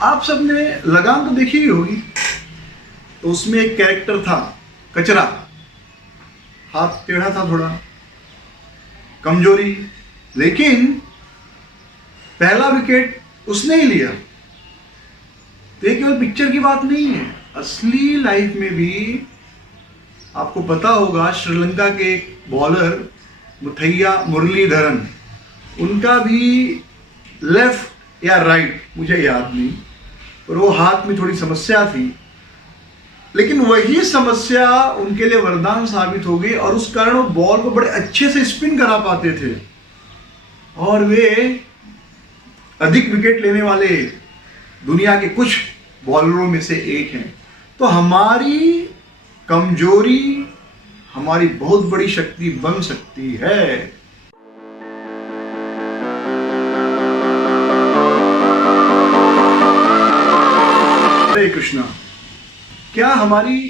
आप सबने लगान तो देखी ही होगी। तो उसमें एक कैरेक्टर था कचरा, हाथ टेढ़ा था, थोड़ा कमजोरी, लेकिन पहला विकेट उसने ही लिया। तो ये केवल पिक्चर की बात नहीं है, असली लाइफ में भी आपको पता होगा श्रीलंका के एक बॉलर मुथैया मुरलीधरन, उनका भी लेफ्ट या राइट मुझे याद नहीं, पर वो हाथ में थोड़ी समस्या थी, लेकिन वही समस्या उनके लिए वरदान साबित हो गई और उस कारण वो बॉल को बड़े अच्छे से स्पिन करा पाते थे और वे अधिक विकेट लेने वाले दुनिया के कुछ बॉलरों में से एक हैं। तो हमारी कमजोरी हमारी बहुत बड़ी शक्ति बन सकती है। हरे कृष्णा। क्या हमारी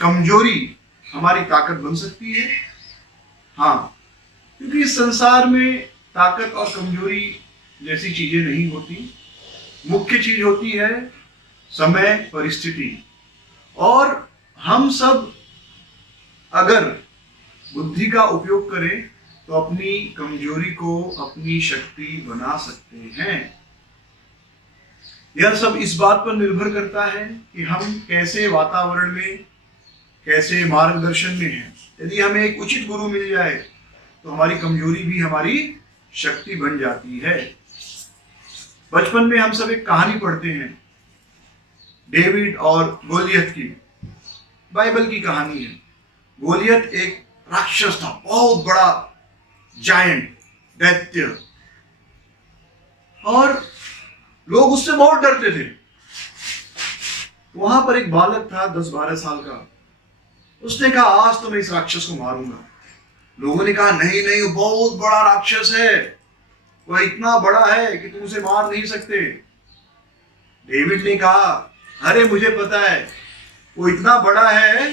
कमजोरी हमारी ताकत बन सकती है? हाँ, क्योंकि इस संसार में ताकत और कमजोरी जैसी चीजें नहीं होती। मुख्य चीज होती है समय, परिस्थिति। और हम सब अगर बुद्धि का उपयोग करें तो अपनी कमजोरी को अपनी शक्ति बना सकते हैं। यह सब इस बात पर निर्भर करता है कि हम कैसे वातावरण में, कैसे मार्गदर्शन में हैं। यदि हमें एक उचित गुरु मिल जाए तो हमारी कमजोरी भी हमारी शक्ति बन जाती है। बचपन में हम सब एक कहानी पढ़ते हैं, डेविड और गोलियत की, बाइबल की कहानी है। गोलियत एक राक्षस था, बहुत बड़ा जायंट, दैत्य, और लोग उससे बहुत डरते थे। वहां पर एक बालक था 10-12 साल का। उसने कहा आज तो मैं इस राक्षस को मारूंगा। लोगों ने कहा नहीं नहीं, वो बहुत बड़ा राक्षस है, वह इतना बड़ा है कि तुम उसे मार नहीं सकते। डेविड ने कहा अरे मुझे पता है वो इतना बड़ा है,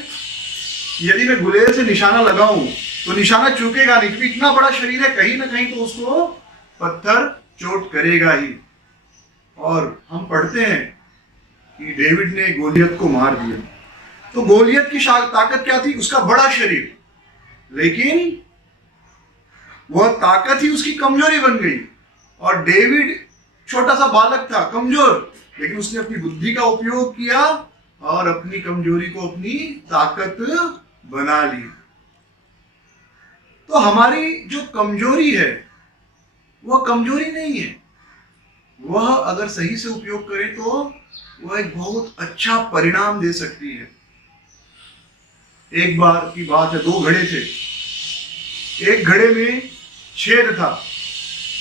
यदि मैं गुलेल से निशाना लगाऊं तो निशाना चूकेगा नहीं, क्योंकि इतना बड़ा शरीर है, कहीं ना कहीं तो उसको पत्थर चोट करेगा ही। और हम पढ़ते हैं कि डेविड ने गोलियत को मार दिया। तो गोलियत की ताकत क्या थी? उसका बड़ा शरीर, लेकिन वह ताकत ही उसकी कमजोरी बन गई। और डेविड छोटा सा बालक था, कमजोर, लेकिन उसने अपनी बुद्धि का उपयोग किया और अपनी कमजोरी को अपनी ताकत बना ली। तो हमारी जो कमजोरी है वह कमजोरी नहीं है, वह अगर सही से उपयोग करें तो वह एक बहुत अच्छा परिणाम दे सकती है। एक बार की बात है, 2 घड़े थे। एक घड़े में छेद था,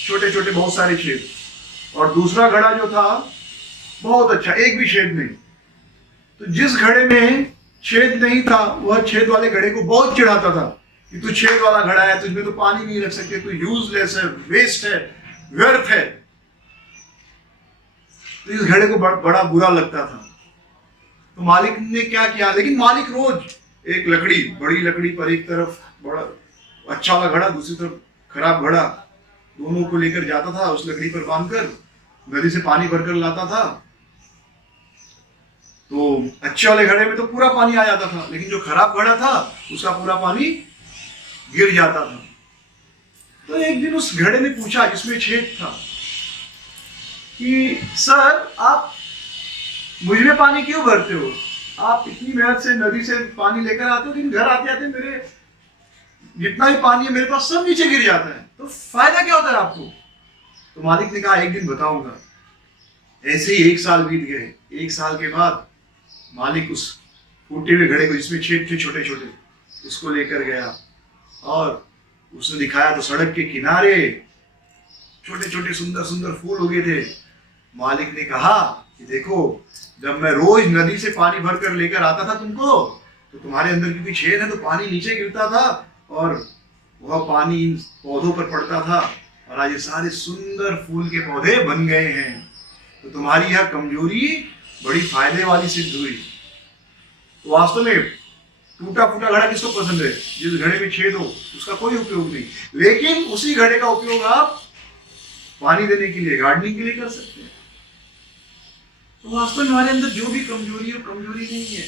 छोटे छोटे बहुत सारे छेद, और दूसरा घड़ा जो था बहुत अच्छा, एक भी छेद नहीं। तो जिस घड़े में छेद नहीं था वह छेद वाले घड़े को बहुत चिढ़ाता था कि तू छेद वाला घड़ा है, तुझमें तो पानी नहीं रख सकते, तू यूजलेस है, वेस्ट है, व्यर्थ है। तो इस घड़े को बड़ा बुरा लगता था। तो मालिक ने क्या किया, लेकिन मालिक रोज एक लकड़ी, बड़ी लकड़ी पर एक तरफ बड़ा अच्छा वाला घड़ा, दूसरी तरफ खराब घड़ा, दोनों को लेकर जाता था, उस लकड़ी पर बांधकर नदी से पानी भरकर लाता था। तो अच्छे वाले घड़े में तो पूरा पानी आ जाता था, लेकिन जो खराब घड़ा था उसका पूरा पानी गिर जाता था। तो एक दिन उस घड़े ने पूछा जिसमें छेद था कि सर आप मुझ में पानी क्यों भरते हो? आप इतनी मेहनत से नदी से पानी लेकर आते हो, लेकिन घर आते आते मेरे जितना भी पानी है मेरे पास सब नीचे गिर जाता है, तो फायदा क्या होता है आपको? तो मालिक ने कहा एक दिन बताऊंगा। ऐसे ही 1 साल बीत गए। 1 साल के बाद मालिक उस फूटे हुए घड़े को, जिसमें छेद थे छोटे छोटे, उसको लेकर गया और उसने दिखाया तो सड़क के किनारे छोटे छोटे सुंदर सुंदर फूल उगे थे। मालिक ने कहा कि देखो, जब मैं रोज नदी से पानी भर कर लेकर आता था तुमको, तो तुम्हारे अंदर क्योंकि छेद है तो पानी नीचे गिरता था और वह पानी पौधों पर पड़ता था, और आज ये सारे सुंदर फूल के पौधे बन गए हैं। तो तुम्हारी यह कमजोरी बड़ी फायदे वाली सिद्ध हुई। तो वास्तव में टूटा फूटा घड़ा किसको पसंद है? जिस घड़े में छेद हो उसका कोई उपयोग नहीं, लेकिन उसी घड़े का उपयोग आप पानी देने के लिए, गार्डनिंग के लिए कर सकते हैं। तो वास्तव में हमारे अंदर जो भी कमजोरी और कमजोरी नहीं है,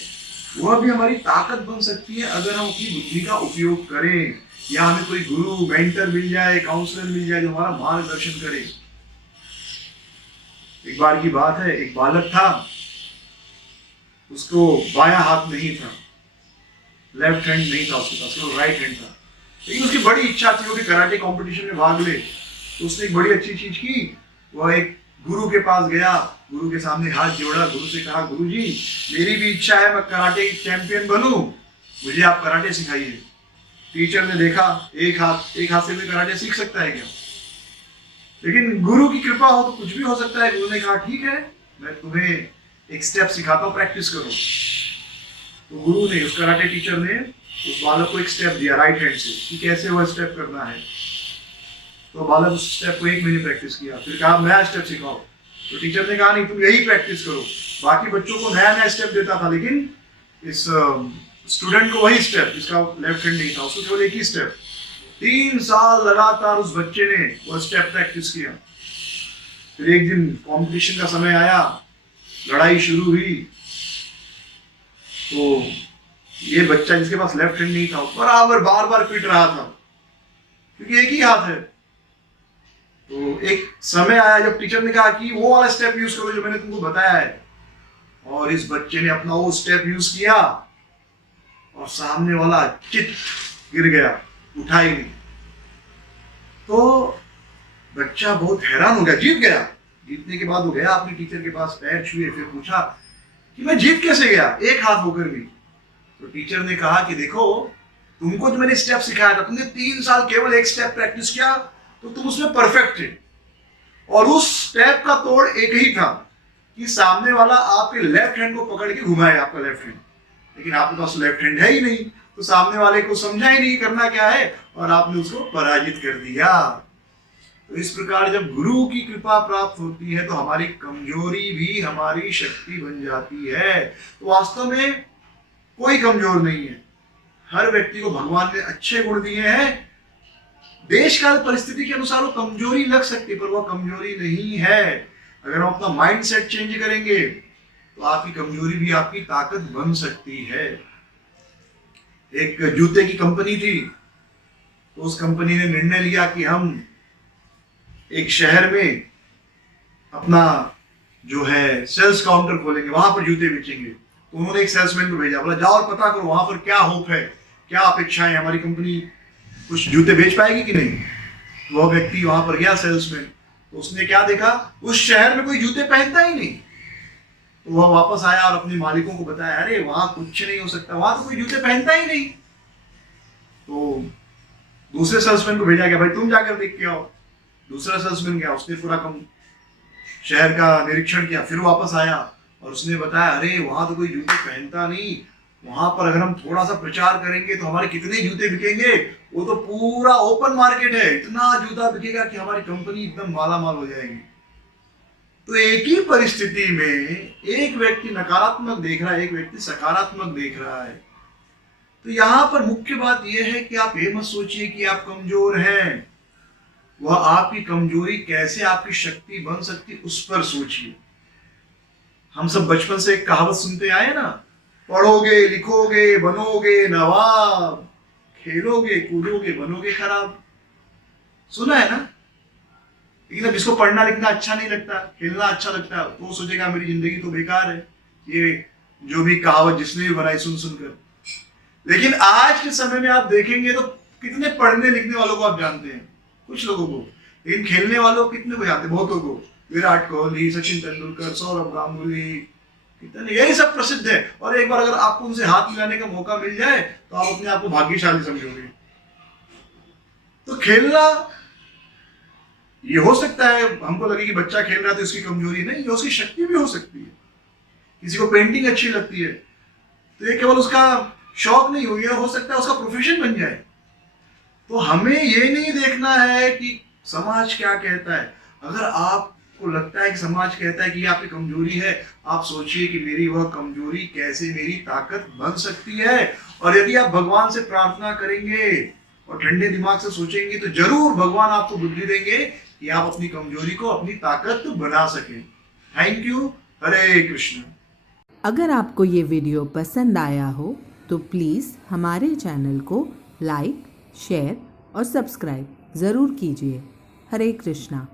वह भी हमारी ताकत बन सकती है अगर हम अपनी बुद्धि का उपयोग करें, या हमें कोई गुरु मेंटर मिल जाए, काउंसलर मिल जाए जो हमारा मार्गदर्शन करे। एक बार की बात है, एक बालक था, उसको बायां हाथ नहीं था, लेफ्ट हैंड नहीं था उसके पास, वो राइट हैंड था। लेकिन उसकी बड़ी इच्छा थी वो कि कराटे कंपटीशन में भाग ले। तो उसने एक बड़ी अच्छी चीज की, वह एक गुरु के पास गया, गुरु के सामने हाथ जोड़ा, गुरु से कहा, गुरु जी मेरी भी इच्छा है मैं कराटे चैंपियन बनूं, मुझे आप कराटे सिखाइए। टीचर ने देखा एक हाथ से भी कराटे सीख सकता है क्या, लेकिन गुरु की कृपा हो तो कुछ भी हो सकता है। गुरु ने कहा ठीक है मैं तुम्हें एक स्टेप सिखाता हूँ, प्रैक्टिस करो। तो गुरु ने, उस कराटे टीचर ने उस बालक को एक स्टेप दिया राइट हैंड से कि कैसे वह स्टेप करना है। तो बालक उस स्टेप को 1 महीने प्रैक्टिस किया, फिर कहा नया स्टेप सिखाओ। तो टीचर ने कहा नहीं तुम यही प्रैक्टिस करो। बाकी बच्चों को नया नया स्टेप देता था, लेकिन इस स्टूडेंट को वही स्टेप, जिसका लेफ्ट हैंड नहीं था उसको केवल एक ही स्टेप। 3 साल लगातार उस बच्चे ने वो स्टेप प्रैक्टिस किया। फिर एक दिन कंपटीशन का समय आया, लड़ाई शुरू हुई। तो ये बच्चा जिसके पास लेफ्ट हैंड नहीं था बराबर बार बार पीट रहा था, क्योंकि एक ही हाथ है। तो एक समय आया जब टीचर ने कहा कि वो वाला स्टेप यूज करो जो मैंने तुमको बताया है, और इस बच्चे ने अपना वो स्टेप यूज किया और सामने वाला चित गिर गया, उठा ही नहीं। तो बच्चा बहुत हैरान हो गया, जीत गया। जीतने के बाद वो गया अपने टीचर के पास, पैर छुए, फिर पूछा कि मैं जीत कैसे गया एक हाथ होकर भी। तो टीचर ने कहा कि देखो तुमको जो मैंने स्टेप सिखाया था, तुमने 3 साल केवल एक स्टेप प्रैक्टिस किया तो तुम उसमें परफेक्ट थे, और उस स्टेप का तोड़ एक ही था कि सामने वाला आपके लेफ्ट हैंड को पकड़ के घुमाए, आपका लेफ्ट हैंड, लेकिन आपके पास लेफ्ट हैंड है ही नहीं, तो सामने वाले को समझा ही नहीं करना क्या है और आपने उसको पराजित कर दिया। तो इस प्रकार जब गुरु की कृपा प्राप्त होती है तो हमारी कमजोरी भी हमारी शक्ति बन जाती है। तो वास्तव में कोई कमजोर नहीं है, हर व्यक्ति को भगवान ने अच्छे गुण दिए हैं। देश काल परिस्थिति के अनुसार वो कमजोरी लग सकती है, पर वह कमजोरी नहीं है। अगर हम अपना माइंड सेट चेंज करेंगे तो आपकी कमजोरी भी आपकी ताकत बन सकती है। एक जूते की कंपनी थी, तो उस कंपनी ने निर्णय लिया कि हम एक शहर में अपना जो है सेल्स काउंटर खोलेंगे, वहां पर जूते बेचेंगे। तो उन्होंने एक सेल्समैन को भेजा, बोला जाओ और पता करो वहां पर क्या होप है, क्या अपेक्षाएं, हमारी कंपनी कुछ जूते बेच पाएगी कि नहीं। वह व्यक्ति वहां पर गया, सेल्समैन, तो उसने क्या देखा, उस शहर में कोई जूते पहनता ही नहीं। तो वह वापस आया और अपने मालिकों को बताया, अरे वहां कुछ नहीं हो सकता, वहां तो कोई जूते पहनता ही नहीं। तो दूसरे सेल्समैन को भेजा गया, भाई तुम जाकर देख के आओ। दूसरा सेल्समैन गया, उसने पूरा शहर का निरीक्षण किया, फिर वापस आया और उसने बताया, अरे वहां तो कोई जूते पहनता नहीं, वहां पर अगर हम थोड़ा सा प्रचार करेंगे तो हमारे कितने जूते बिकेंगे, वो तो पूरा ओपन मार्केट है, इतना जूता बिकेगा कि हमारी कंपनी एकदम मालामाल हो जाएगी। तो एक ही परिस्थिति में एक व्यक्ति नकारात्मक देख रहा है, एक व्यक्ति सकारात्मक देख रहा है। तो यहां पर मुख्य बात यह है कि आप ये मत सोचिए कि आप कमजोर हैं, वह आपकी कमजोरी कैसे आपकी शक्ति बन सकती उस पर सोचिए। हम सब बचपन से एक कहावत सुनते आए ना, पढ़ोगे लिखोगे बनोगे नवाब, खेलोगे कूदोगे बनोगे खराब। सुना है ना। लेकिन अब जिसको पढ़ना लिखना अच्छा नहीं लगता, खेलना अच्छा लगता है, तो वो सोचेगा मेरी जिंदगी तो बेकार है, ये जो भी कहावत जिसने भी बनाई सुन सुनकर। लेकिन आज के समय में आप देखेंगे तो कितने पढ़ने लिखने वालों को आप जानते हैं, कुछ लोगों को, लेकिन खेलने वालों को कितने को जानते हैं, बहुतों को। विराट कोहली, सचिन तेंदुलकर, सौरभ गांगुली, कितने, यही सब प्रसिद्ध है। और एक बार अगर आपको उनसे हाथ मिलाने का मौका मिल जाए तो आप अपने आप को भाग्यशाली समझोगे। तो खेलना, ये हो सकता है हमको लगे कि बच्चा खेल रहा है तो इसकी कमजोरी नहीं, ये उसकी शक्ति भी हो सकती है। किसी को पेंटिंग अच्छी लगती है तो ये केवल उसका शौक नहीं हो, ये हो सकता है उसका प्रोफेशन बन जाए। तो हमें ये नहीं देखना है कि समाज क्या कहता है। अगर आपको लगता है कि समाज कहता है कि ये आपकी कमजोरी है, आप सोचिए कि मेरी वह कमजोरी कैसे मेरी ताकत बन सकती है। और यदि आप भगवान से प्रार्थना करेंगे और ठंडे दिमाग से सोचेंगे तो जरूर भगवान आपको बुद्धि देंगे कि आप अपनी कमजोरी को अपनी ताकत बना सकें। Thank you. हरे कृष्ण। अगर आपको ये वीडियो पसंद आया हो तो प्लीज़ हमारे चैनल को लाइक, शेयर और सब्सक्राइब ज़रूर कीजिए। हरे कृष्णा।